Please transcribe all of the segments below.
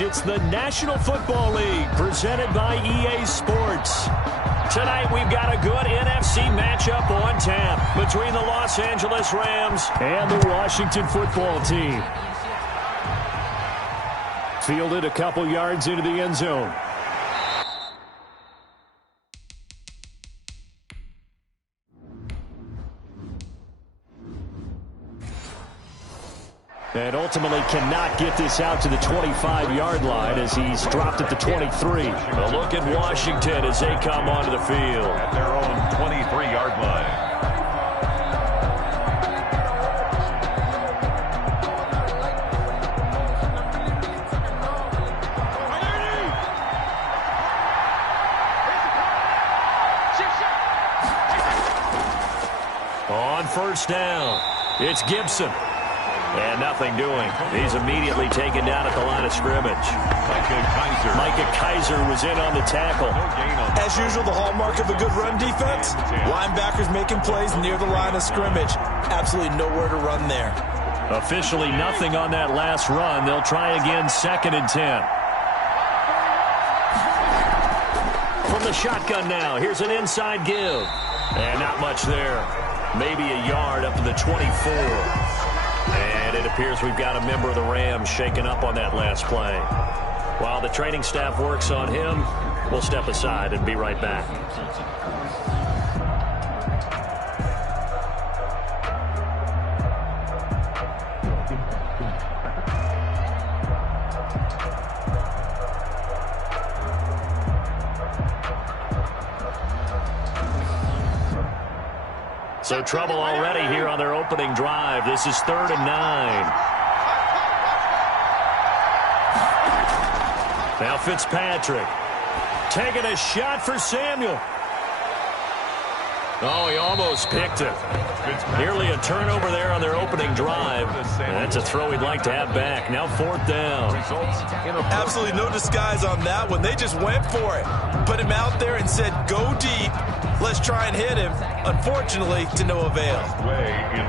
It's the National Football League presented by EA Sports. Tonight we've got a good NFC matchup on tap between the Los Angeles Rams and the Washington football team. Fielded a couple yards into the end zone. And ultimately cannot get this out to the 25-yard line as he's dropped at the 23. A look at Washington as they come onto the field. At their own 23-yard line. On first down, it's Gibson. And nothing doing. He's immediately taken down at the line of scrimmage. Micah Kaiser was in on the tackle. As usual, the hallmark of a good run defense, linebackers making plays near the line of scrimmage. Absolutely nowhere to run there. Officially nothing on that last run. They'll try again, 2nd and 10. From the shotgun now, here's an inside give. And not much there. Maybe a yard up to the 24. And it appears we've got a member of the Rams shaken up on that last play. While the training staff works on him, we'll step aside and be right back. So trouble already here on their opening drive. This is 3rd and 9. Now Fitzpatrick taking a shot for Samuel. Oh, he almost picked it. Nearly a turnover there on their opening drive. And that's a throw he'd like to have back. Now 4th down. Absolutely no disguise on that one. They just went for it. Put him out there and said, go deep. Let's try and hit him. Unfortunately, to no avail.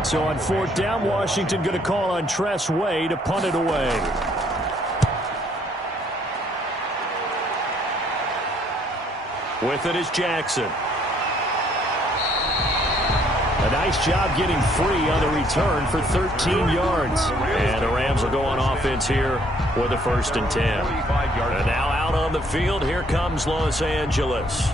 So on 4th down, Washington going to call on Tress Way to punt it away. With it is Jackson. A nice job getting free on the return for 13 yards. And the Rams will go on offense here with a 1st and 10. And now out on the field, here comes Los Angeles.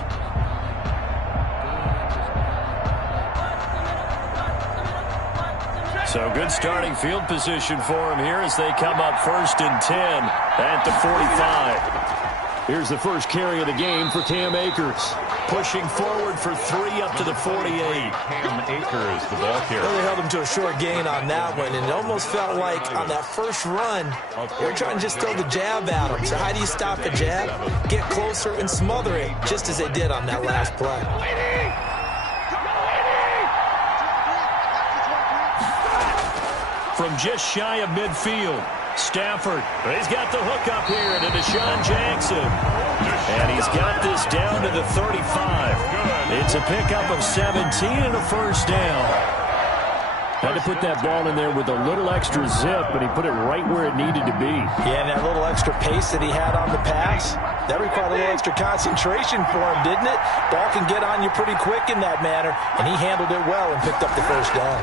So good starting field position for him here as they come up 1st and 10 at the 45. Here's the first carry of the game for Cam Akers. Pushing forward for 3 up to the 48. Cam Akers, the ball carrier. Well, they held him to a short gain on that one, and it almost felt like on that first run, they were trying to just throw the jab at him. So how do you stop a jab? Get closer and smother it, just as they did on that last play. From just shy of midfield, Stafford. He's got the hook up here to Deshaun Jackson. And he's got this down to the 35. It's a pickup of 17 and a 1st down. Had to put that ball in there with a little extra zip, but he put it right where it needed to be. Yeah, and that little extra pace that he had on the pass, that required a little extra concentration for him, didn't it? Ball can get on you pretty quick in that manner, and he handled it well and picked up the 1st down.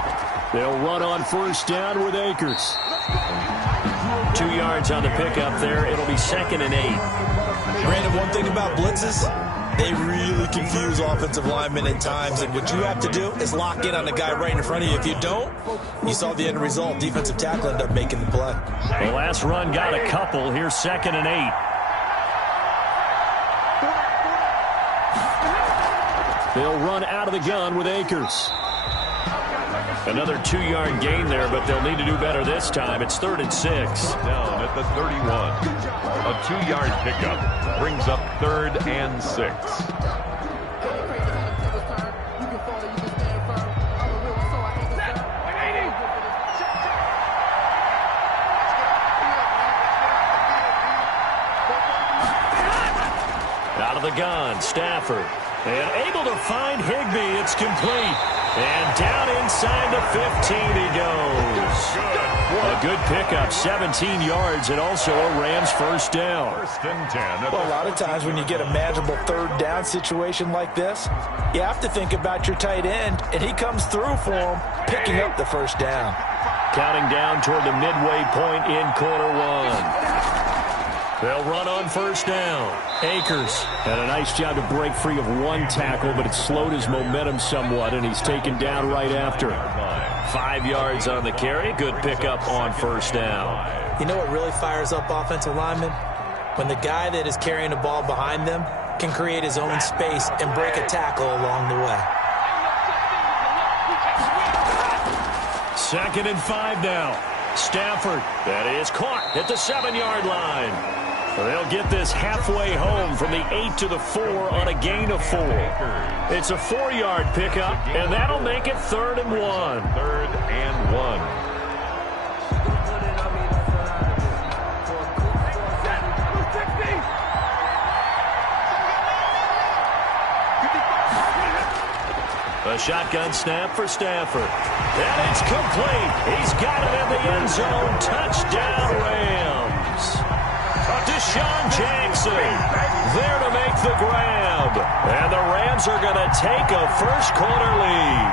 They'll run on 1st down with Akers. 2 yards on the pickup there. It'll be 2nd and 8. Brandon, one thing about blitzes, they really confuse offensive linemen at times, and what you have to do is lock in on the guy right in front of you. If you don't, you saw the end result. Defensive tackle ended up making the play. The last run got a couple. Here's 2nd and 8. They'll run out of the gun with Akers. Another 2-yard gain there, but they'll need to do better this time. It's 3rd and 6. Down at the 31. A 2-yard pickup brings up 3rd and 6. Out of the gun, Stafford. And able to find Higbee. It's complete. And down inside the 15 he goes. A good pickup, 17 yards, and also a Rams first down. First and 10. Well, a lot of times when you get a manageable third down situation like this, you have to think about your tight end, and he comes through for him, picking up the first down. Counting down toward the midway point in quarter one. They'll run on first down. Akers had a nice job to break free of one tackle, but it slowed his momentum somewhat, and he's taken down right after. 5 yards on the carry. Good pickup on first down. You know what really fires up offensive linemen? When the guy that is carrying the ball behind them can create his own space and break a tackle along the way. 2nd and 5 now. Stafford, that is caught at the 7-yard line. They'll get this halfway home from the 8 to the 4 on a gain of 4. It's a 4-yard pickup, and that'll make it 3rd and 1. 3rd and 1. A shotgun snap for Stafford. And it's complete. He's got it in the end zone. Touchdown, Rams. Deshaun Jackson there to make the grab. And the Rams are going to take a first-quarter lead.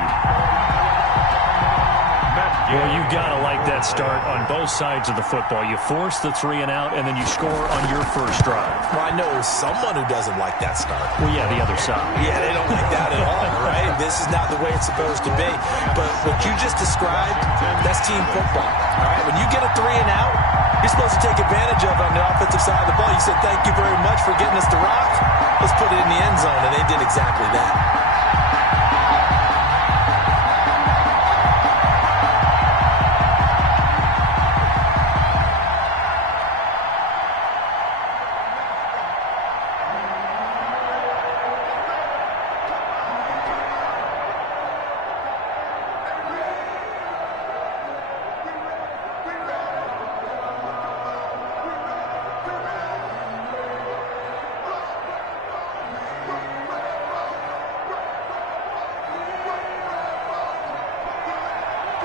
Well, you've got to like that start on both sides of the football. You force the 3 and out, and then you score on your first drive. Well, I know someone who doesn't like that start. Well, yeah, the other side. Yeah, they don't like that at all, right? This is not the way it's supposed to be. But what you just described, that's team football, all right? When you get a 3 and out, you're supposed to take advantage of it on the offensive side of the ball. You said, thank you very much for getting us the rock. Let's put it in the end zone, and they did exactly that.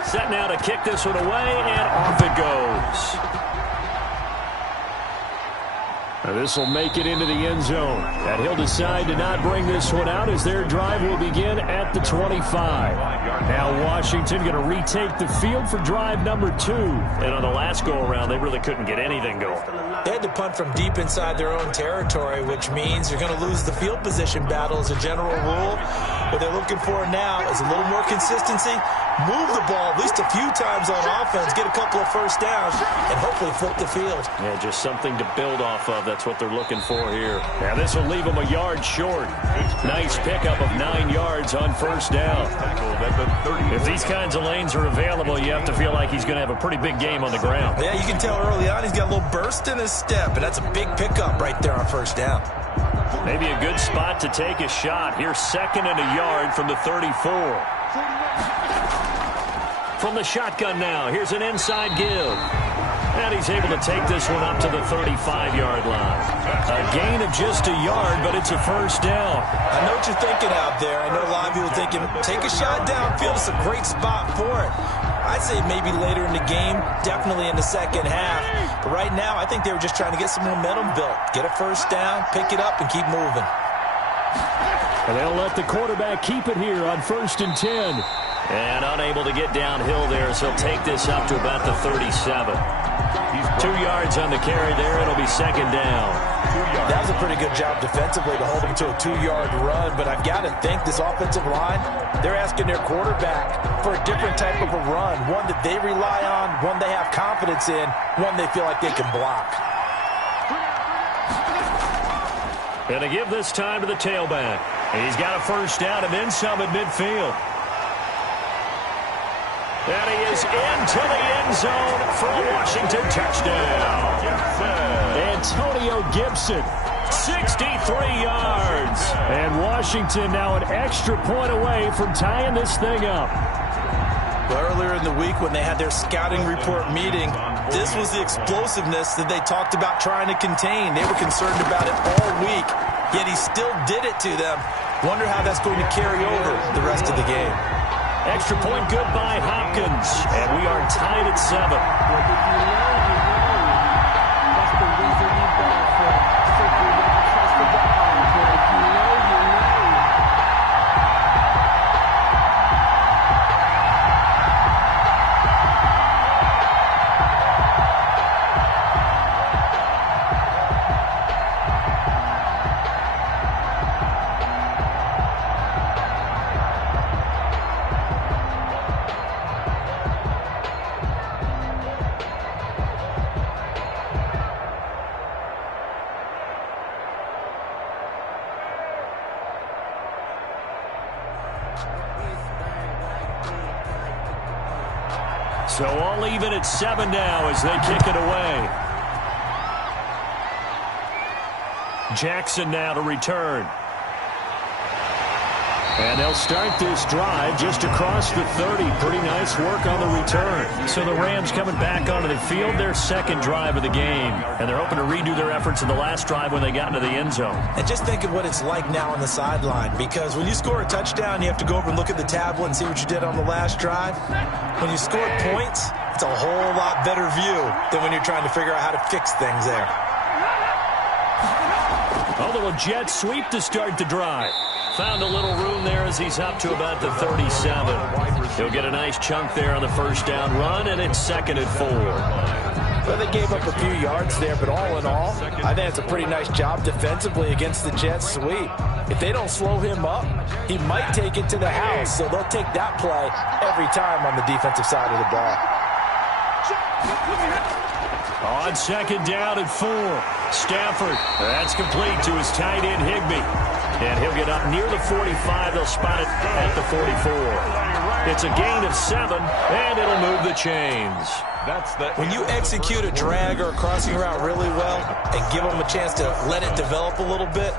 Set now to kick this one away, and off it goes. This will make it into the end zone. And he'll decide to not bring this one out as their drive will begin at the 25. Now Washington going to retake the field for drive number 2. And on the last go-around, they really couldn't get anything going. They had to punt from deep inside their own territory, which means you're going to lose the field position battle as a general rule. What they're looking for now is a little more consistency, move the ball at least a few times on offense, get a couple of first downs, and hopefully flip the field. Yeah, just something to build off of. That's what they're looking for here. Now this will leave them a yard short. Nice pickup of 9 yards on first down. If these kinds of lanes are available, you have to feel like he's going to have a pretty big game on the ground. Yeah, you can tell early on he's got a little burst in his step, and that's a big pickup right there on first down. Maybe a good spot to take a shot. Here's 2nd and a yard from the 34. From the shotgun now, here's an inside give. And he's able to take this one up to the 35-yard line. A gain of just a yard, but it's a first down. I know what you're thinking out there. I know a lot of people thinking, take a shot downfield. It's a great spot for it. I'd say maybe later in the game, definitely in the second half. But right now, I think they were just trying to get some momentum built. Get a first down, pick it up, and keep moving. And they'll let the quarterback keep it here on 1st and 10. And unable to get downhill there, so he'll take this up to about the 37. 2 yards on the carry there. It'll be 2nd down. That was a pretty good job defensively to hold him to a 2-yard run, but I've got to think this offensive line, they're asking their quarterback for a different type of a run, one that they rely on, one they have confidence in, one they feel like they can block. And to give this time to the tailback. He's got a first down and then some at midfield. And he is into the end zone for a Washington touchdown. Antonio Gibson, 63 yards. And Washington now an extra point away from tying this thing up. Well, earlier in the week when they had their scouting report meeting, this was the explosiveness that they talked about trying to contain. They were concerned about it all week, yet he still did it to them. Wonder how that's going to carry over the rest of the game. Extra point good by Hopkins. And we are tied at 7. So all even at 7 now as they kick it away. Jackson now to return. And they'll start this drive just across the 30. Pretty nice work on the return. So the Rams coming back onto the field, their second drive of the game. And they're hoping to redo their efforts in the last drive when they got into the end zone. And just think of what it's like now on the sideline. Because when you score a touchdown, you have to go over and look at the tablet and see what you did on the last drive. When you score points, it's a whole lot better view than when you're trying to figure out how to fix things there. A little jet sweep to start the drive. Found a little room there as he's up to about the 37. He'll get a nice chunk there on the first down run, and it's 2nd and 4. Well, they gave up a few yards there, but all in all, I think it's a pretty nice job defensively against the jet sweep. If they don't slow him up, he might take it to the house, so they'll take that play every time on the defensive side of the ball. On 2nd down and 4. Stafford, that's complete to his tight end Higbee. And he'll get up near the 45. They'll spot it at the 44. It's a gain of 7, and it'll move the chains. When you execute a drag or a crossing route really well and give them a chance to let it develop a little bit,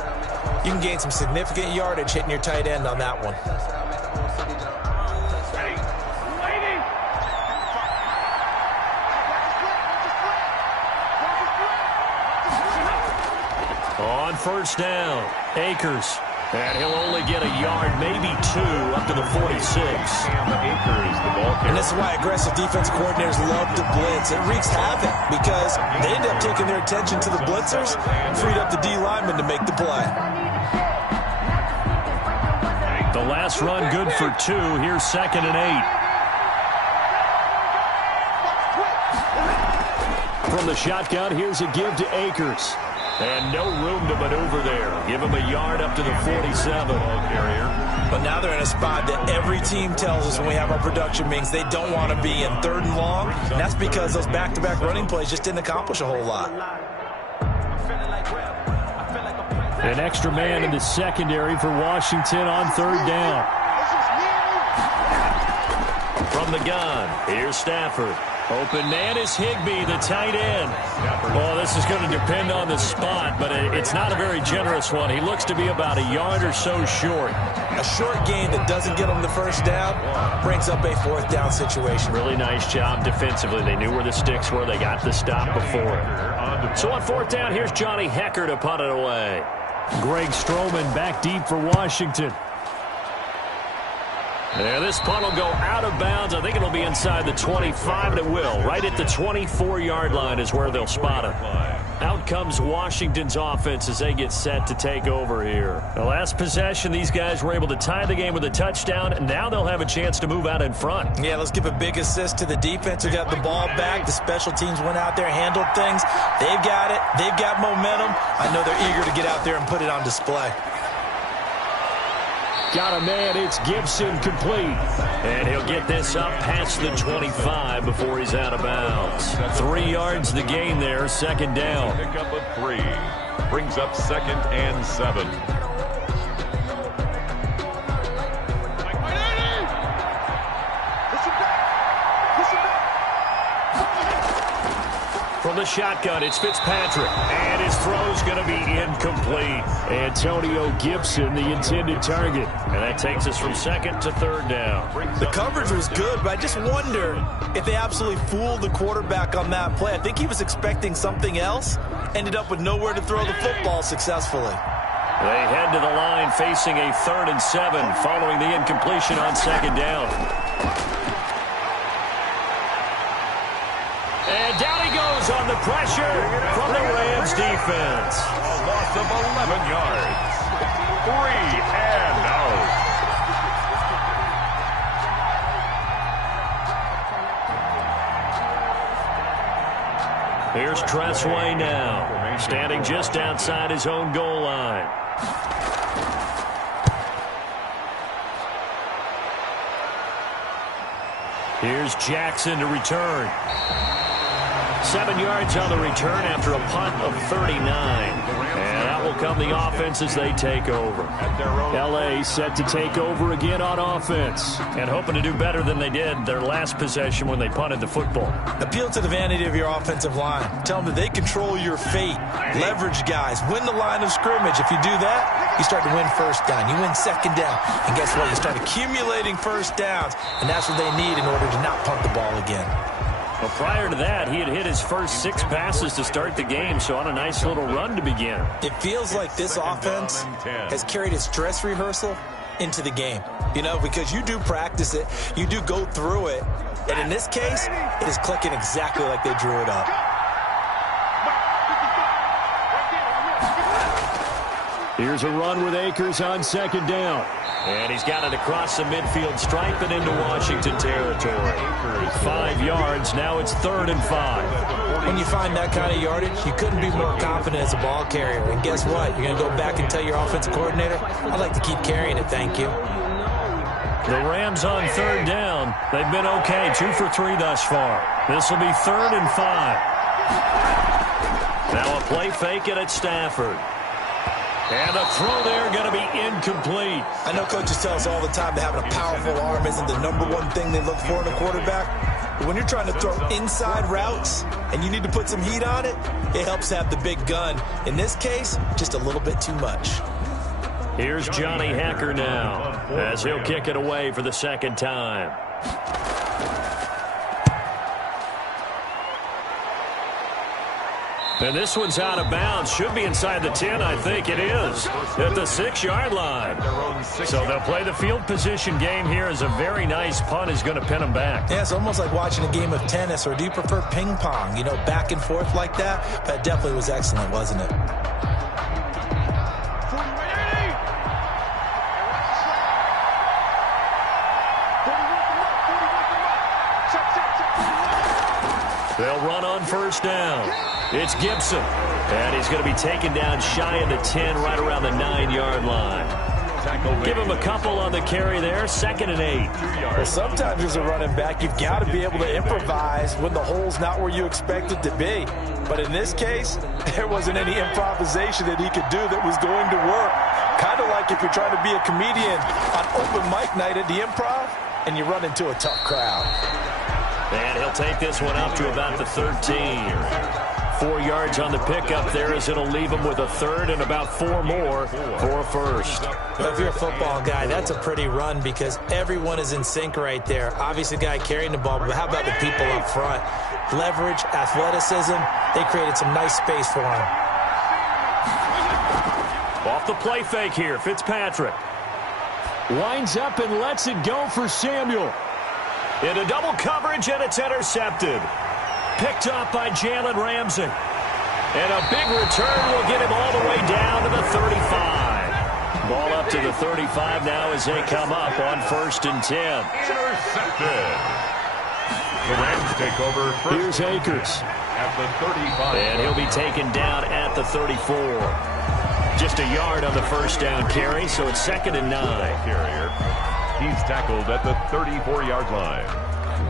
you can gain some significant yardage hitting your tight end on that one. On 1st down, Akers. And he'll only get a yard, maybe 2, up to the 46. And this is why aggressive defense coordinators love to blitz. It wreaks havoc because they end up taking their attention to the blitzers, freed up the D lineman to make the play. The last run good for 2. Here's 2nd and 8. From the shotgun, here's a give to Akers. And no room to maneuver there. Give him a yard up to the 47. But now they're in a spot that every team tells us when we have our production meetings they don't want to be in 3rd and long. And that's because those back-to-back running plays just didn't accomplish a whole lot. An extra man in the secondary for Washington on 3rd down. From the gun, here's Stafford. Open man is Higbee, the tight end. Well, this is going to depend on the spot, but it's not a very generous one. He looks to be about a yard or so short. A short gain that doesn't get him the 1st down brings up a 4th down situation. Really nice job defensively. They knew where the sticks were. They got the stop before it. So on 4th down, here's Johnny Hecker to punt it away. Greg Stroman back deep for Washington. Yeah, this punt will go out of bounds. I think it'll be inside the 25, and it will. Right at the 24-yard line is where they'll spot it. Out comes Washington's offense as they get set to take over here. The last possession, these guys were able to tie the game with a touchdown, and now they'll have a chance to move out in front. Yeah, let's give a big assist to the defense who got the ball back. The special teams went out there, handled things. They've got it. They've got momentum. I know they're eager to get out there and put it on display. Got a man, it's Gibson complete. And he'll get this up past the 25 before he's out of bounds. 3 yards the gain there, 2nd down. Pick up a 3. Brings up 2nd and 7. From the shotgun, it's Fitzpatrick. And his throw's going to be incomplete. Antonio Gibson, the intended target. And that takes us from 2nd to 3rd down. The coverage was good, but I just wonder if they absolutely fooled the quarterback on that play. I think he was expecting something else. Ended up with nowhere to throw the football successfully. They head to the line facing a 3rd and 7 following the incompletion on 2nd down. And down he goes on the pressure from the Rams defense. A loss of 11 yards. 3 and out. Here's Tressway now, standing just outside his own goal line. Here's Jackson to return. 7 yards on the return after a punt of 39. And out will come the offense as they take over. L.A. set to take over again on offense and hoping to do better than they did their last possession when they punted the football. Appeal to the vanity of your offensive line. Tell them that they control your fate. Leverage guys. Win the line of scrimmage. If you do that, you start to win 1st down. You win 2nd down. And guess what? You start accumulating 1st downs. And that's what they need in order to not punt the ball again. Well, prior to that, he had hit his first 6 passes to start the game, so on a nice little run to begin. It feels like this offense has carried its dress rehearsal into the game. You know, because you do practice it, you do go through it, and in this case, it is clicking exactly like they drew it up. Here's a run with Akers on 2nd down. And he's got it across the midfield stripe and into Washington territory. 5 yards, now it's 3rd and 5. When you find that kind of yardage, you couldn't be more confident as a ball carrier. And guess what? You're going to go back and tell your offensive coordinator, I'd like to keep carrying it, thank you. The Rams on 3rd down. They've been okay, 2 for 3 thus far. This will be 3rd and 5. Now a play fake it at Stafford. And the throw there going to be incomplete. I know coaches tell us all the time that having a powerful arm isn't the #1 thing they look for in a quarterback. But when you're trying to throw inside routes and you need to put some heat on it, it helps have the big gun. In this case, just a little bit too much. Here's Johnny Hecker now as he'll kick it away for the 2nd time. And this one's out of bounds. Should be inside the 10, I think it is. At the 6-yard line. So they'll play the field position game here as a very nice punt is going to pin them back. Yeah, it's almost like watching a game of tennis, or do you prefer ping pong? You know, back and forth like that? That definitely was excellent, wasn't it? They'll run on 1st down. It's Gibson. And he's going to be taken down shy of the 10, right around the 9-yard line. Give him a couple on the carry there. 2nd and 8. Well, sometimes as a running back, you've got to be able to improvise when the hole's not where you expect it to be. But in this case, there wasn't any improvisation that he could do that was going to work. Kind of like if you're trying to be a comedian on open mic night at the Improv and you run into a tough crowd. And he'll take this one up to about the 13. 4 yards on the pickup there as it'll leave him with a 3rd and about 4 more for a 1st. Well, if you're a football guy, that's a pretty run because everyone is in sync right there. Obviously, the guy carrying the ball, but how about the people up front? Leverage, athleticism, they created some nice space for him. Off the play fake here, Fitzpatrick. Winds up and lets it go for Samuel. Into double coverage, and it's intercepted. Picked up by Jalen Ramsey. And a big return will get him all the way down to the 35. Ball up to the 35 now as they come up on 1st and 10. Intercepted. The Rams take over. Here's Akers. At the 35. And he'll be taken down at the 34. Just a yard on the 1st down carry, so it's 2nd and 9. Carrier. He's tackled at the 34-yard line.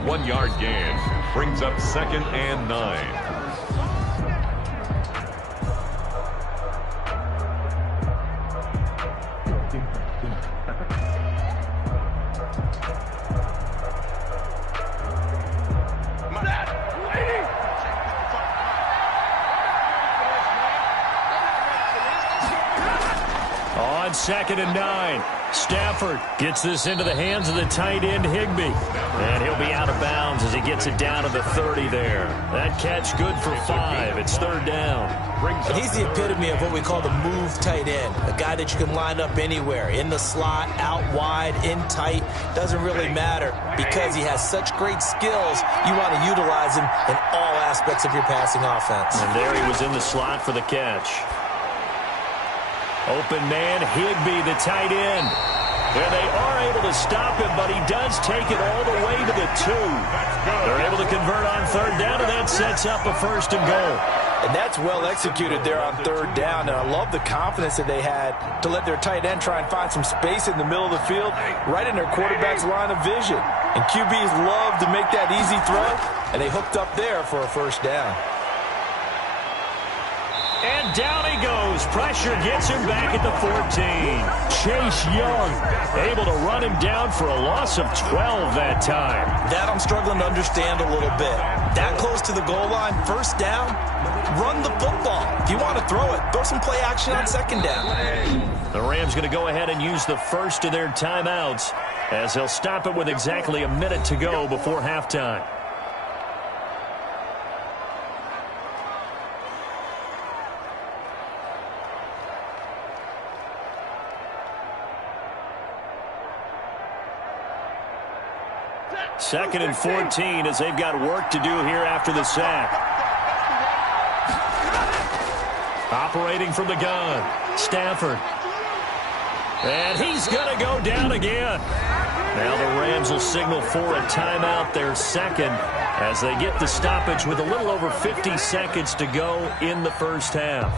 1-yard gain brings up 2nd and 9. On 2nd and 9. Stafford gets this into the hands of the tight end, Higbee. And he'll be out of bounds as he gets it down to the 30 there. That catch good for 5. It's third down. And he's the epitome of what we call the move tight end. A guy that you can line up anywhere. In the slot, out wide, in tight. Doesn't really matter because he has such great skills. You want to utilize him in all aspects of your passing offense. And there he was in the slot for the catch. Open man, Higbee, the tight end. And they are able to stop him, but he does take it all the way to the 2. They're able to convert on third down, and that sets up a first and goal. And that's well executed there on third down. And I love the confidence that they had to let their tight end try and find some space in the middle of the field, right in their quarterback's line of vision. And QBs love to make that easy throw, and they hooked up there for a first down. And down he goes. Pressure gets him back at the 14. Chase Young able to run him down for a loss of 12 that time. That I'm struggling to understand a little bit. That close to the goal line, first down, run the football. If you want to throw it, throw some play action on second down. The Rams going to go ahead and use the first of their timeouts as they'll stop it with exactly a minute to go before halftime. Second and 14 as they've got work to do here after the sack. Operating from the gun, Stafford. And he's going to go down again. Now the Rams will signal for a timeout, their second, as they get the stoppage with a little over 50 seconds to go in the first half.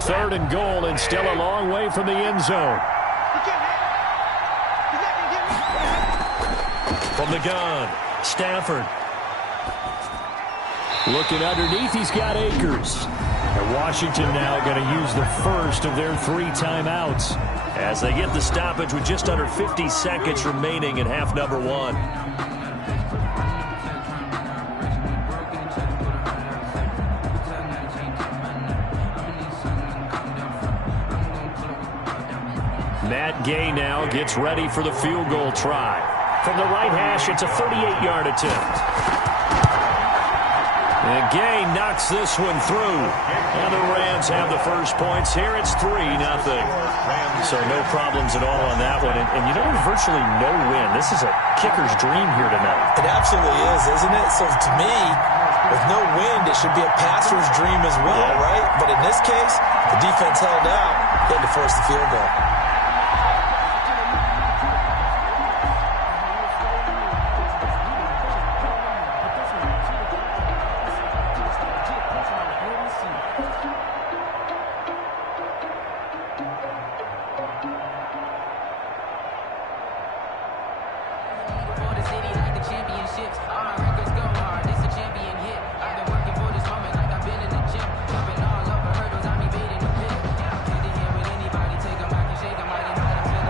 Third and goal, and still a long way from the end zone. From the gun, Stafford. Looking underneath, he's got Akers. And Washington now going to use the first of their 3 timeouts as they get the stoppage with just under 50 seconds remaining in half number 1. Matt Gay now gets ready for the field goal try. From the right hash, it's a 38-yard attempt. And Gay knocks this one through. And the Rams have the first points here. It's 3-0. So no problems at all on that one. And you know, there's virtually no win. This is a kicker's dream here tonight. It absolutely is, isn't it? So to me, with no wind, it should be a passer's dream as well, right? But in this case, the defense held out. They had to force the field goal.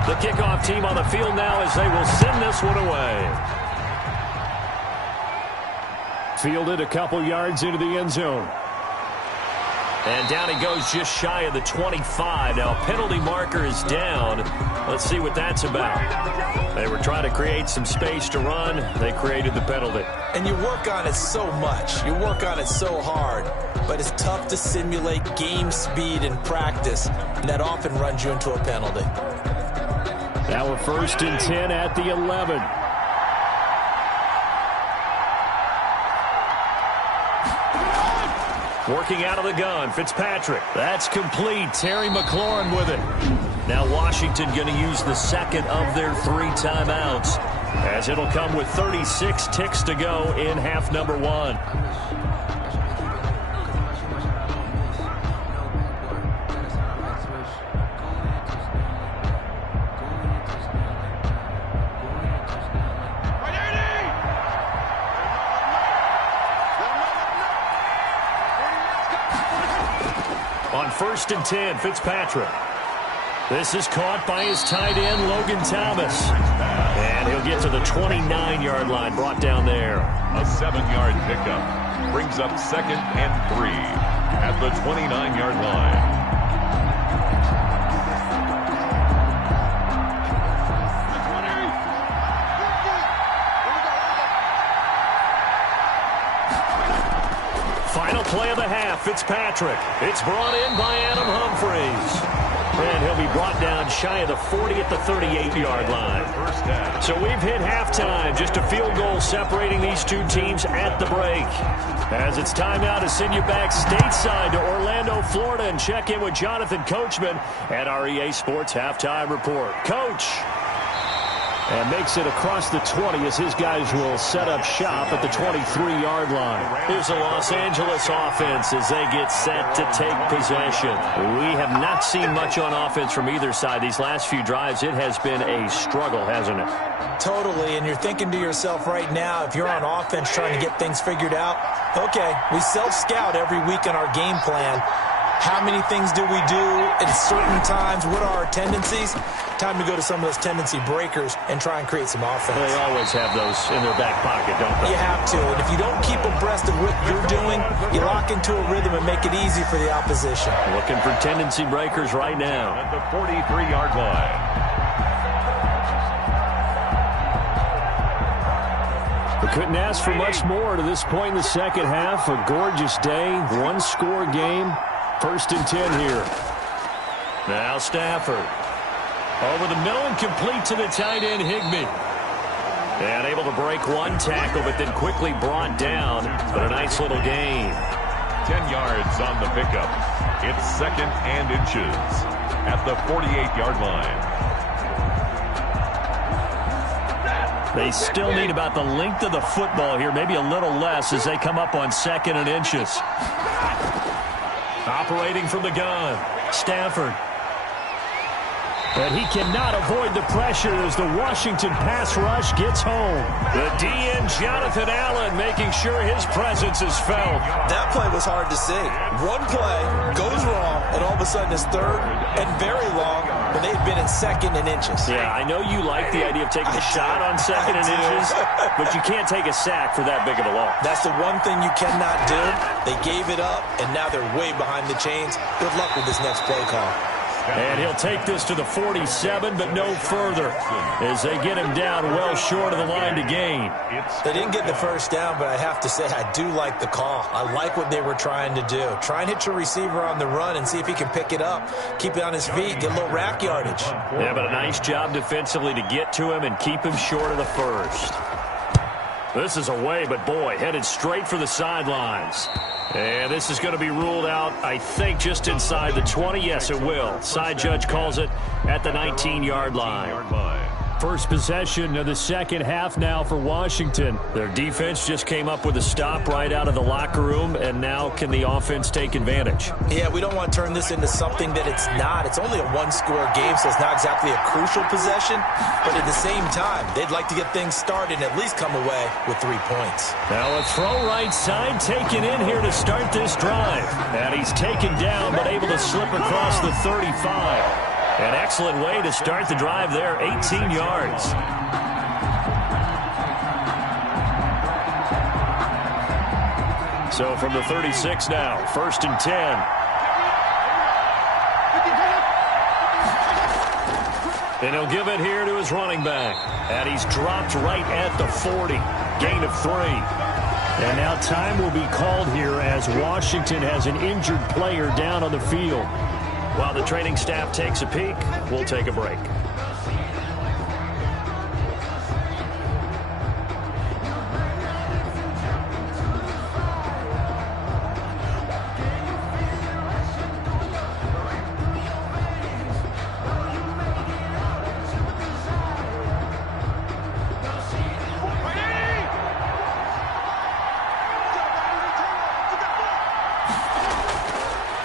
The kickoff team on the field now as they will send this one away. Fielded a couple yards into the end zone. And down he goes just shy of the 25. Now penalty marker is down. Let's see what that's about. They were trying to create some space to run. They created the penalty. And you work on it so much. You work on it so hard. But it's tough to simulate game speed in practice. And that often runs you into a penalty. Now we're 1st and 10 at the 11. Working out of the gun, Fitzpatrick. That's complete. Terry McLaurin with it. Now Washington going to use the second of their 3 timeouts, as it'll come with 36 ticks to go in half number 1. On 1st and 10, Fitzpatrick. This is caught by his tight end, Logan Thomas. And he'll get to the 29-yard line, brought down there. A 7-yard pickup brings up 2nd and 3 at the 29-yard line. Final play of the half, Fitzpatrick. It's brought in by Adam Humphries. And he'll be brought down shy of the 40 at the 38-yard line. So we've hit halftime. Just a field goal separating these two teams at the break. As it's time now to send you back stateside to Orlando, Florida, and check in with Jonathan Coachman at our EA Sports Halftime Report. Coach. And makes it across the 20 as his guys will set up shop at the 23-yard line. Here's the Los Angeles offense as they get set to take possession. We have not seen much on offense from either side. These last few drives, it has been a struggle, hasn't it? Totally, and you're thinking to yourself right now, if you're on offense trying to get things figured out, okay, we self-scout every week in our game plan. How many things do we do at certain times? What are our tendencies? Time to go to some of those tendency breakers and try and create some offense. They always have those in their back pocket, don't they? You have to. And if you don't keep abreast of what you're doing, you lock into a rhythm and make it easy for the opposition. Looking for tendency breakers right now. At the 43-yard line. We couldn't ask for much more to this point in the second half. A gorgeous day, one-score game. 1st and 10 here. Now Stafford. Over the middle and complete to the tight end, Higbee. And able to break one tackle, but then quickly brought down. But a nice little gain. 10 yards on the pickup. It's 2nd and inches at the 48-yard line. They still need about the length of the football here, maybe a little less as they come up on 2nd and inches. Operating from the gun, Stafford. But he cannot avoid the pressure as the Washington pass rush gets home. The DN, Jonathan Allen, making sure his presence is felt. That play was hard to see. One play goes wrong, and all of a sudden it's 3rd and very long when they've been in 2nd and inches. Yeah, I know you like the idea of taking a shot on 2nd and inches, but you can't take a sack for that big of a loss. That's the one thing you cannot do. They gave it up, and now they're way behind the chains. Good luck with this next play call. And he'll take this to the 47, but no further as they get him down well short of the line to gain. They didn't get the first down, but I have to say I do like the call. I like what they were trying to do. Try and hit your receiver on the run and see if he can pick it up. Keep it on his feet, get a little rack yardage. Yeah, but a nice job defensively to get to him and keep him short of the first. This is away, but boy, headed straight for the sidelines. And this is going to be ruled out, I think, just inside the 20. Yes, it will. Side judge calls it at the 19-yard line. First possession of the second half now for Washington. Their defense just came up with a stop right out of the locker room, and now can the offense take advantage? Yeah, we don't want to turn this into something that it's not. It's only a one-score game, so it's not exactly a crucial possession. But at the same time, they'd like to get things started and at least come away with 3 points. Now a throw right side taken in here to start this drive. And he's taken down but able to slip across the 35. An excellent way to start the drive there, 18 yards. So from the 36 now, 1st and 10. And he'll give it here to his running back. And he's dropped right at the 40. Gain of 3. And now time will be called here as Washington has an injured player down on the field. While the training staff takes a peek, we'll take a break.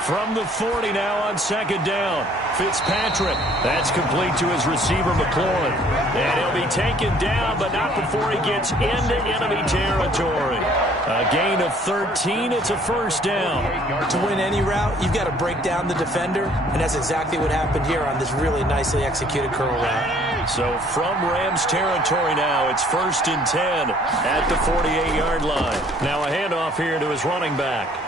From the 40 now on second down. Fitzpatrick. That's complete to his receiver, McLaurin. And he'll be taken down, but not before he gets into enemy territory. A gain of 13. It's a first down. To win any route, you've got to break down the defender, and that's exactly what happened here on this really nicely executed curl route. So from Rams territory now, it's 1st and 10 at the 48-yard line. Now a handoff here to his running back.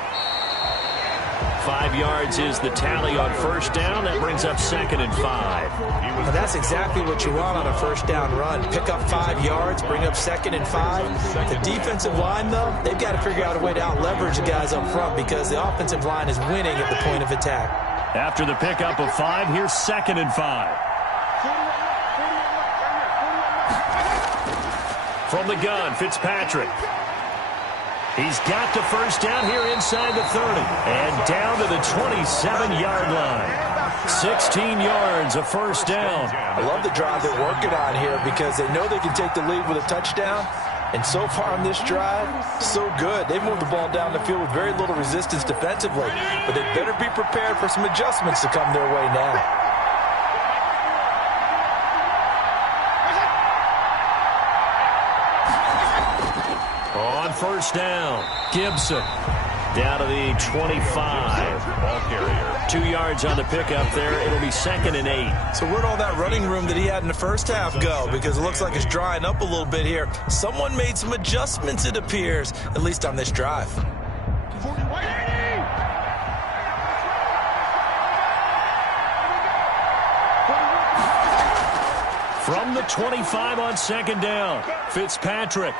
5 yards is the tally on first down. That brings up 2nd and 5. Well, that's exactly what you want on a first down run. Pick up 5 yards, bring up 2nd and 5. The defensive line, though, they've got to figure out a way to out-leverage the guys up front because the offensive line is winning at the point of attack. After the pickup of 5, here's 2nd and 5. From the gun, Fitzpatrick. He's got the first down here inside the 30. And down to the 27-yard line. 16 yards, a first down. I love the drive they're working on here because they know they can take the lead with a touchdown. And so far on this drive, so good. They've moved the ball down the field with very little resistance defensively. But they better be prepared for some adjustments to come their way now. First down, Gibson down to the 25. Ball carrier. 2 yards on the pickup there. It'll be 2nd and 8. So where'd all that running room that he had in the first half go? Because it looks like it's drying up a little bit here. Someone made some adjustments, it appears, at least on this drive. From the 25 on second down, Fitzpatrick.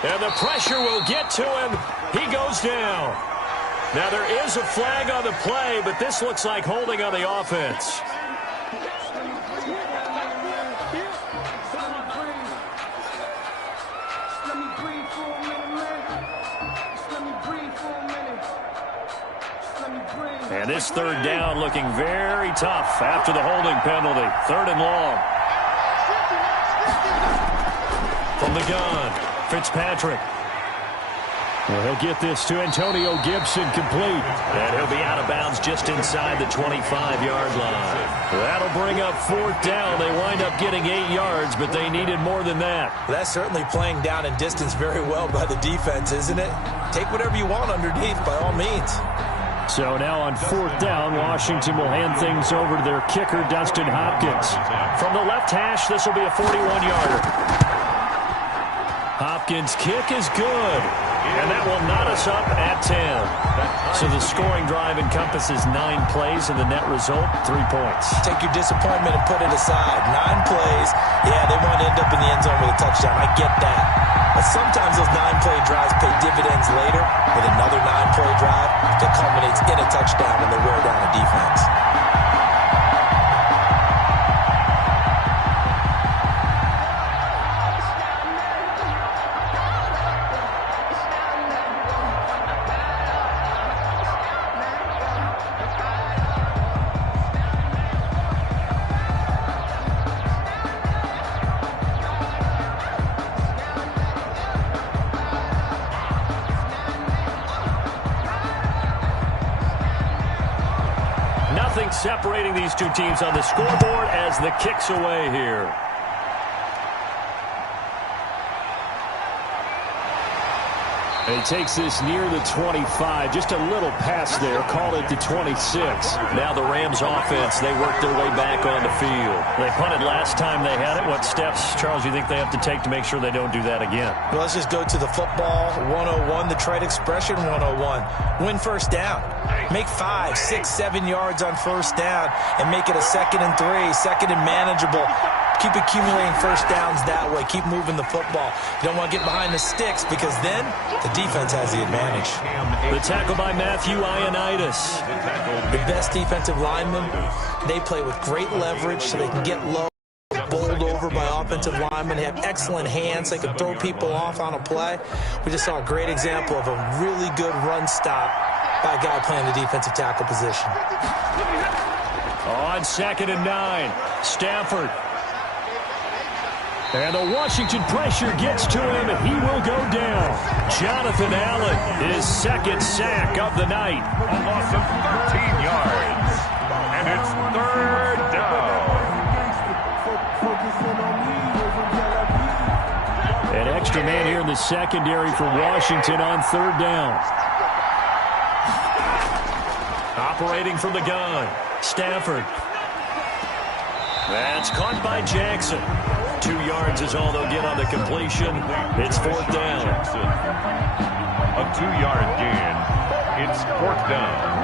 And the pressure will get to him. He goes down. Now there is a flag on the play, but this looks like holding on the offense. And this third down looking very tough after the holding penalty. 3rd and long. From the gun. Fitzpatrick. Well, he'll get this to Antonio Gibson complete. And he'll be out of bounds just inside the 25-yard line. That'll bring up 4th down. They wind up getting 8 yards, but they needed more than that. That's certainly playing down in distance very well by the defense, isn't it? Take whatever you want underneath by all means. So now on 4th down, Washington will hand things over to their kicker, Dustin Hopkins. From the left hash, this will be a 41-yarder. Hopkins' kick is good, and that will knot us up at 10. So the scoring drive encompasses 9 plays, and the net result, 3 points. Take your disappointment and put it aside. 9 plays, yeah, they want to end up in the end zone with a touchdown. I get that. But sometimes those 9-play drives pay dividends later with another 9-play drive that culminates in a touchdown when they wear down a defense. Separating these two teams on the scoreboard as the kick's away here. He takes this near the 25, just a little pass there, called it the 26. Now the Rams offense, they work their way back on the field. They punted last time they had it. What steps, Charles, you think they have to take to make sure they don't do that again? Well, let's just go to the football 101, the trade expression 101. Win first down. Make 5, 6, 7 yards on first down and make it a 2nd and 3, 2nd and manageable. Keep accumulating first downs that way. Keep moving the football. You don't want to get behind the sticks because then the defense has the advantage. The tackle by Matthew Ioannidis. The best defensive linemen, they play with great leverage so they can get low, bowled over by offensive linemen. They have excellent hands. They can throw people off on a play. We just saw a great example of a really good run stop by a guy playing the defensive tackle position. On 2nd and 9, Stafford. And the Washington pressure gets to him, and he will go down. Jonathan Allen, his second sack of the night. A loss of 13 yards. And it's third down. An extra man here in the secondary for Washington on third down. Operating from the gun, Stafford. That's caught by Jackson. 2 yards is all they'll get on the completion. It's fourth down. Jackson. A 2-yard gain. It's fourth down.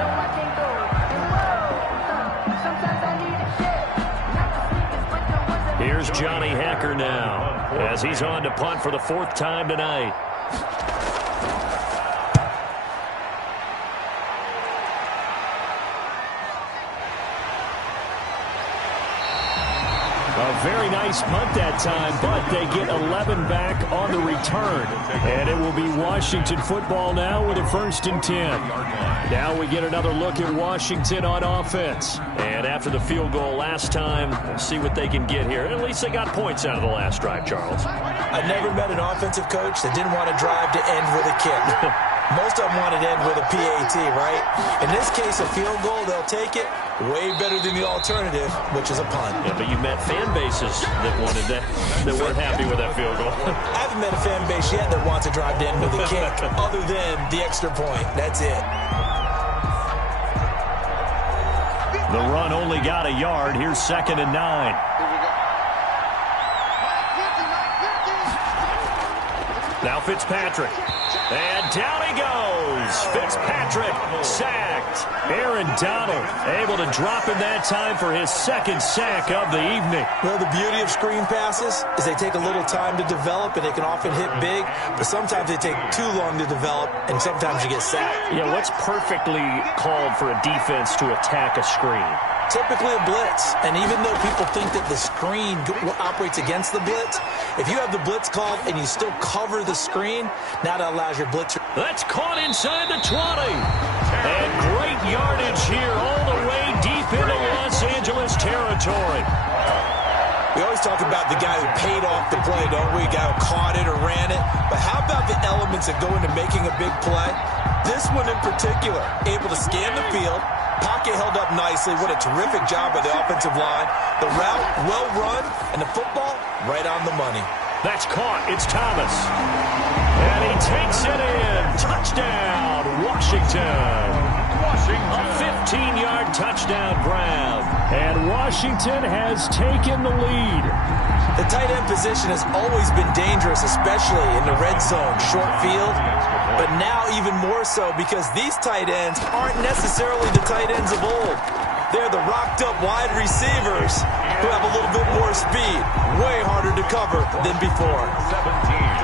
Here's Johnny Hacker now as he's on to punt for the fourth time tonight. A very nice punt that time, but they get 11 back on the return. And it will be Washington football now with a 1st and 10. Now we get another look at Washington on offense. And after the field goal last time, we'll see what they can get here. At least they got points out of the last drive, Charles. I never met an offensive coach that didn't want to drive to end with a kick. Most of them wanted to end with a PAT, right? In this case, a field goal, they'll take it. Way better than the alternative, which is a punt. Yeah, but you met fan bases that wanted that weren't happy with that field goal. I haven't met a fan base yet that wants to drive to end with a kick, other than the extra point. That's it. The run only got a yard. Here's 2nd and 9. Now Fitzpatrick. And down he goes. Fitzpatrick sacked. Aaron Donald able to drop in that time for his 2nd sack of the evening. Well, the beauty of screen passes is they take a little time to develop, and they can often hit big, but sometimes they take too long to develop, and sometimes you get sacked. Yeah, what's perfectly called for a defense to attack a screen? Typically a blitz, and even though people think that the screen operates against the blitz, if you have the blitz called and you still cover the screen, now that allows your blitzer. That's caught inside the 20. And great yardage here all the way deep into Los Angeles territory. We always talk about the guy who paid off the play, don't we? The guy who caught it or ran it. But how about the elements that go into making a big play? This one in particular, able to scan the field. Pocket held up nicely. What a terrific job by the offensive line. The route, well run, and the football, right on the money. That's caught. It's Thomas. And he takes it in. Touchdown, Washington. A 15-yard touchdown grab. And Washington has taken the lead. The tight end position has always been dangerous, especially in the red zone, short field. But now even more so because these tight ends aren't necessarily the tight ends of old. They're the rocked-up wide receivers who have a little bit more speed. Way harder to cover than before.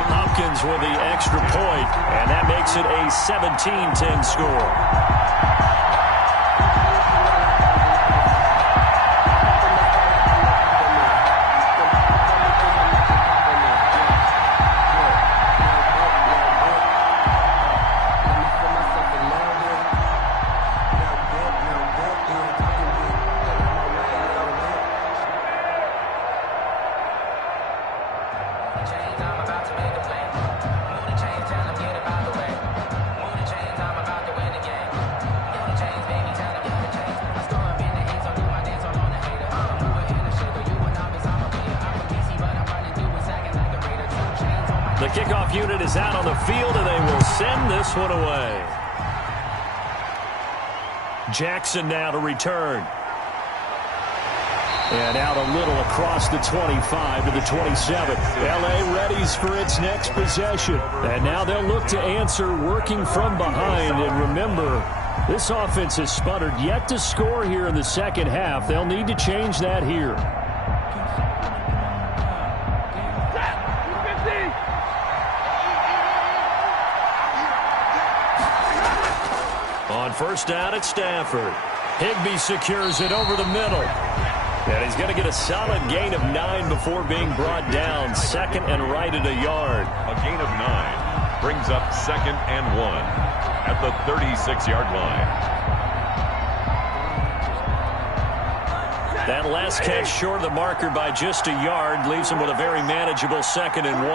Hopkins with the extra point, and that makes it a 17-10 score. The kickoff unit is out on the field, and they will send this one away. Jackson now to return. And out a little across the 25 to the 27. L.A. readies for its next possession. And now they'll look to answer working from behind. And remember, this offense has sputtered yet to score here in the second half. They'll need to change that here. On first down at Stafford. Higbee secures it over the middle. And he's going to get a solid gain of 9 before being brought down. 2nd and right at a yard. A gain of 9 brings up 2nd and 1 at the 36-yard line. That last catch short of the marker by just a yard leaves him with a very manageable 2nd and 1.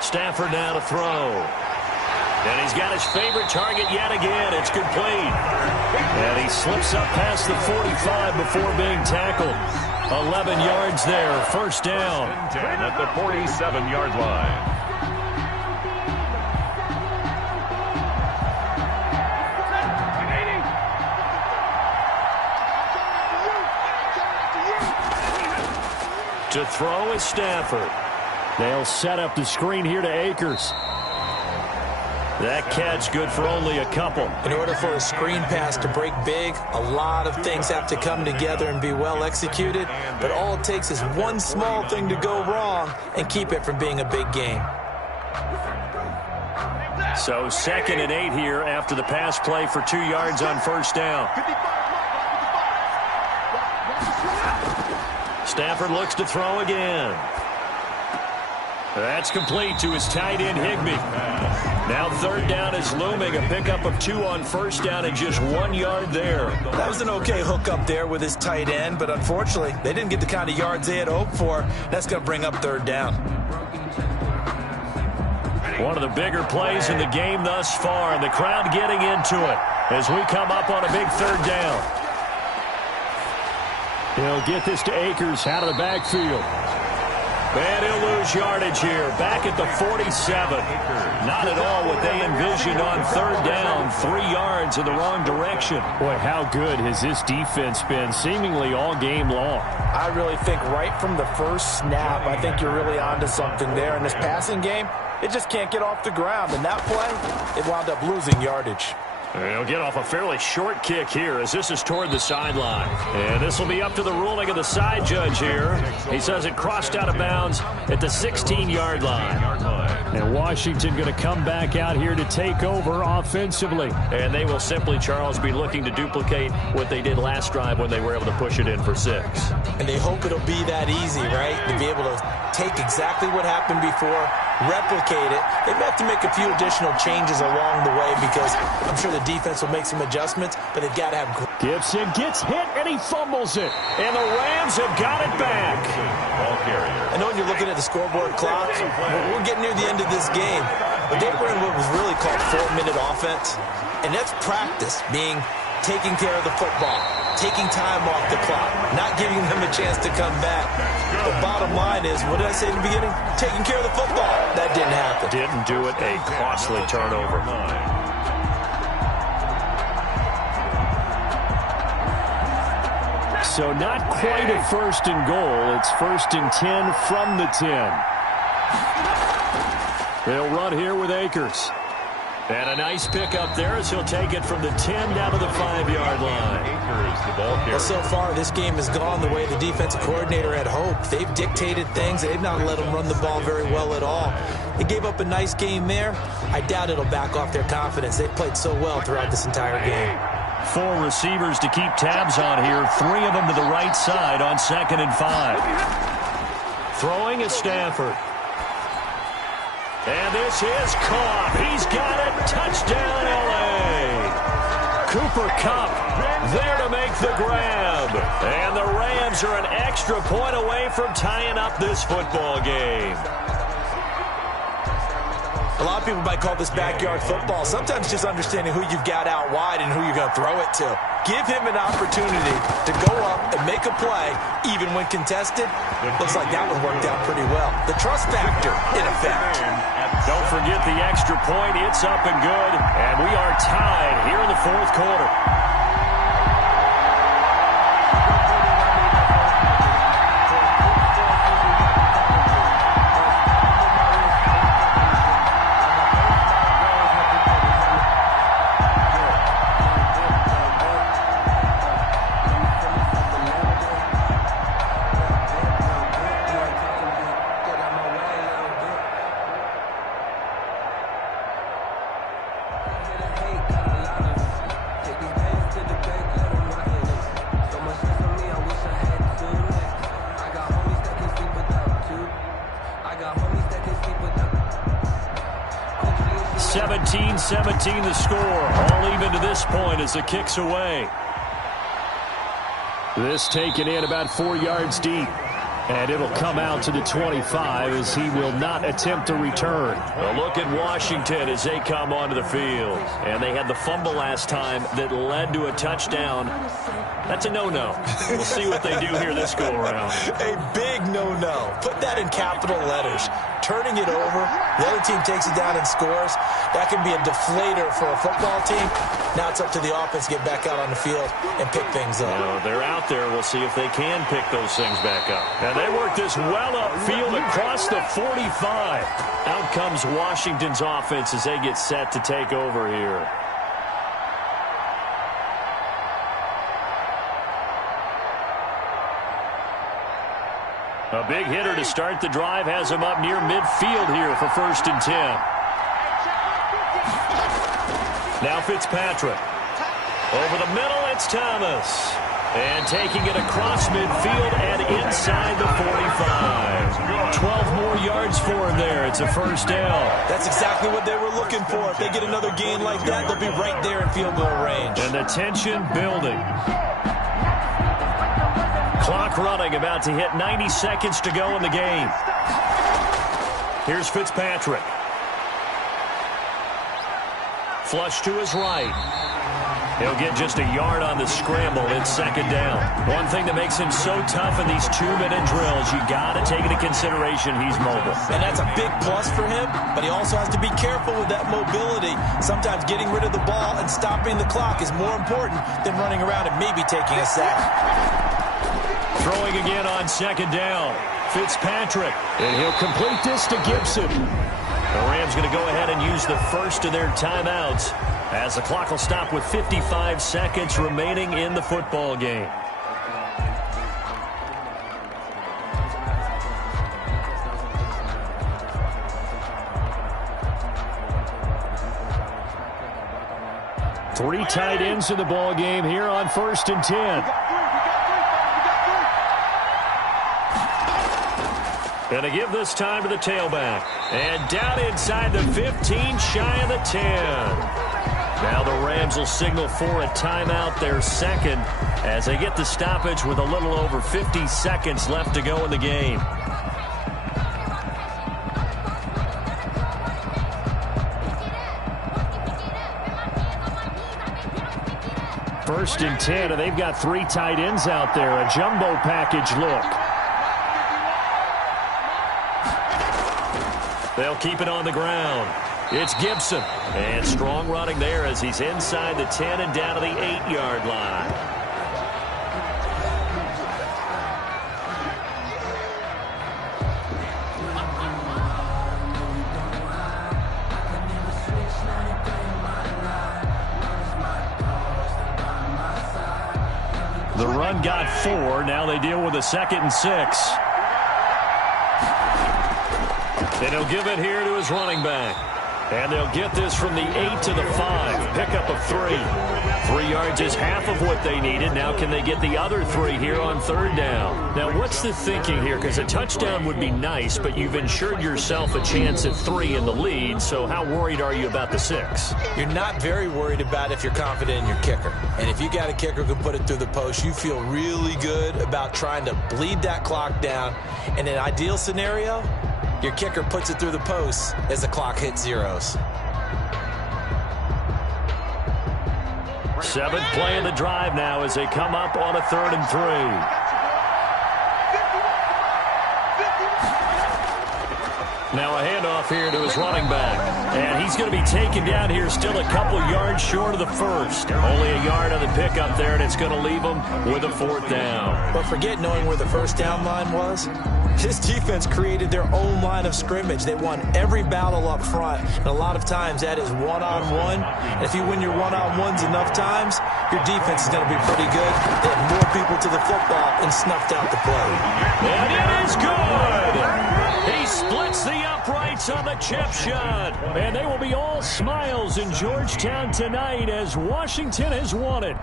Stafford now to throw. And he's got his favorite target yet again. It's complete. And he slips up past the 45 before being tackled. 11 yards there, 1st down. 10 at the 47-yard line. To throw is Stafford. They'll set up the screen here to Akers. That catch good for only a couple. In order for a screen pass to break big, a lot of things have to come together and be well executed. But all it takes is one small thing to go wrong and keep it from being a big game. So 2nd and 8 here after the pass play for 2 yards on 1st down. Stafford looks to throw again. That's complete to his tight end, Higbee. Now 3rd down is looming. A pickup of 2 on 1st down and just 1 yard there. That was an okay hook up there with his tight end, but unfortunately, they didn't get the kind of yards they had hoped for. That's going to bring up 3rd down. One of the bigger plays in the game thus far, and the crowd getting into it as we come up on a big 3rd down. He'll get this to Akers out of the backfield. And he'll lose yardage here, back at the 47. Not at all what they envisioned on 3rd down, 3 yards in the wrong direction. Boy, how good has this defense been seemingly all game long? I really think right from the first snap, I think you're really onto something there. In this passing game, it just can't get off the ground. And that play, it wound up losing yardage. He'll get off a fairly short kick here as this is toward the sideline. And this will be up to the ruling of the side judge here. He says it crossed out of bounds at the 16-yard line. And Washington going to come back out here to take over offensively. And they will simply, Charles, be looking to duplicate what they did last drive when they were able to push it in for 6. And they hope it'll be that easy, right? To be able to take exactly what happened before, replicate it. They may have to make a few additional changes along the way because I'm sure the defense will make some adjustments, but they've got to have... Gibson gets hit, and he fumbles it. And the Rams have got it back. Ball carrier. I know when you're looking at the scoreboard clock, we're getting near the end of this game, but they were in what was really called 4-minute offense, and that's practice, being taking care of the football, taking time off the clock, not giving them a chance to come back. The bottom line is, what did I say in the beginning? Taking care of the football. That didn't happen. Didn't do it. A costly turnover. So not quite a 1st and goal. It's 1st and 10 from the 10. They'll run here with Akers. And a nice pickup there as he'll take it from the 10 down to the 5-yard line. Well, so far, this game has gone the way the defensive coordinator had hoped. They've dictated things. They've not let them run the ball very well at all. They gave up a nice game there. I doubt it'll back off their confidence. They've played so well throughout this entire game. 4 receivers to keep tabs on here. 3 of them to the right side on 2nd and 5. Throwing is Stafford. And this is caught. He's got it. Touchdown, L.A. Cooper Kupp there to make the grab. And the Rams are an extra point away from tying up this football game. A lot of people might call this backyard football. Sometimes just understanding who you've got out wide and who you're going to throw it to. Give him an opportunity to go up and make a play, even when contested. Looks like that one worked out pretty well. The trust factor, in effect. Don't forget the extra point. It's up and good. And we are tied here in the 4th quarter. The score, all even to this point as the kick's away. This taken in about 4 yards deep. And it'll come out to the 25 as he will not attempt to return. A look at Washington as they come onto the field. And they had the fumble last time that led to a touchdown. That's a no-no. We'll see what they do here this go-around. A big no-no. Put that in capital letters. Turning it over, the other team takes it down and scores. That can be a deflator for a football team. Now it's up to the offense to get back out on the field and pick things up. They're out there. We'll see if they can pick those things back up. And they work this well upfield across the 45. Out comes Washington's offense as they get set to take over here. A big hitter to start the drive has him up near midfield here for 1st and 10. Now Fitzpatrick. Over the middle, it's Thomas. And taking it across midfield and inside the 45. 12 more yards for him there. It's a 1st down. That's exactly what they were looking for. If they get another gain like that, they'll be right there in field goal range. And the tension building. Clock running, about to hit 90 seconds to go in the game. Here's Fitzpatrick. Flush to his right. He'll get just a yard on the scramble. It's 2nd down. One thing that makes him so tough in these 2-minute drills, you got to take into consideration he's mobile. And that's a big plus for him, but he also has to be careful with that mobility. Sometimes getting rid of the ball and stopping the clock is more important than running around and maybe taking a sack. Throwing again on 2nd down. Fitzpatrick. And he'll complete this to Gibson. The Rams going to go ahead and use the first of their timeouts as the clock will stop with 55 seconds remaining in the football game. Three tight ends in the ball game here on 1st and 10. Going to give this time to the tailback. And down inside the 15, shy of the 10. Now the Rams will signal for a timeout, their 2nd, as they get the stoppage with a little over 50 seconds left to go in the game. First and 10, and they've got 3 tight ends out there. A jumbo package look. They'll keep it on the ground. It's Gibson. And strong running there as he's inside the 10 and down to the 8-yard line. The run got 4. Now they deal with a 2nd and 6. And he'll give it here to his running back. And they'll get this from the 8 to the 5. Pickup of 3. 3 yards is half of what they needed. Now can they get the other 3 here on 3rd down? Now what's the thinking here? Because a touchdown would be nice, but you've ensured yourself a chance at 3 in the lead. So how worried are you about the 6? You're not very worried about it if you're confident in your kicker. And if you got a kicker who can put it through the post, you feel really good about trying to bleed that clock down. In an ideal scenario, your kicker puts it through the post as the clock hits zeros. 7th play of the drive now as they come up on a 3rd and 3. Now a handoff here to his running back. And he's going to be taken down here still a couple yards short of the 1st. Only a yard on the pickup there, and it's going to leave him with a 4th down. But forget knowing where the 1st down line was. This defense created their own line of scrimmage. They won every battle up front, and a lot of times that is one-on-one. And if you win your one-on-ones enough times, your defense is going to be pretty good. They have more people to the football and snuffed out the play. And it is good! He splits the uprights on the chip shot. And they will be all smiles in Georgetown tonight as Washington has won it.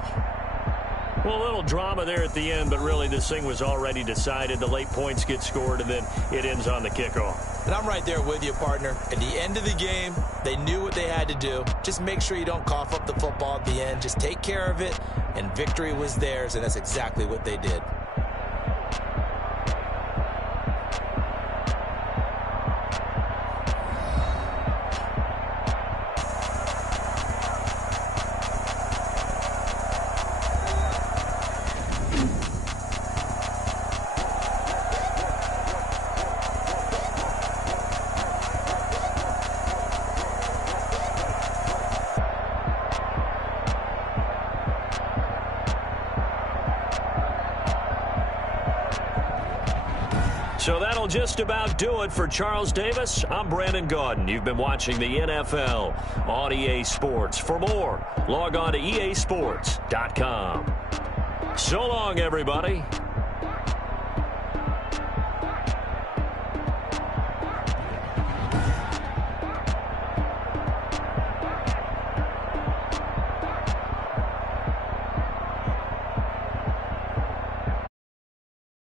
Well, a little drama there at the end, but really this thing was already decided. The late points get scored, and then it ends on the kickoff. And I'm right there with you, partner. At the end of the game, they knew what they had to do. Just make sure you don't cough up the football at the end. Just take care of it, and victory was theirs, and that's exactly what they did. So that'll just about do it for Charles Davis. I'm Brandon Gaudin. You've been watching the NFL on EA Sports. For more, log on to easports.com. So long, everybody.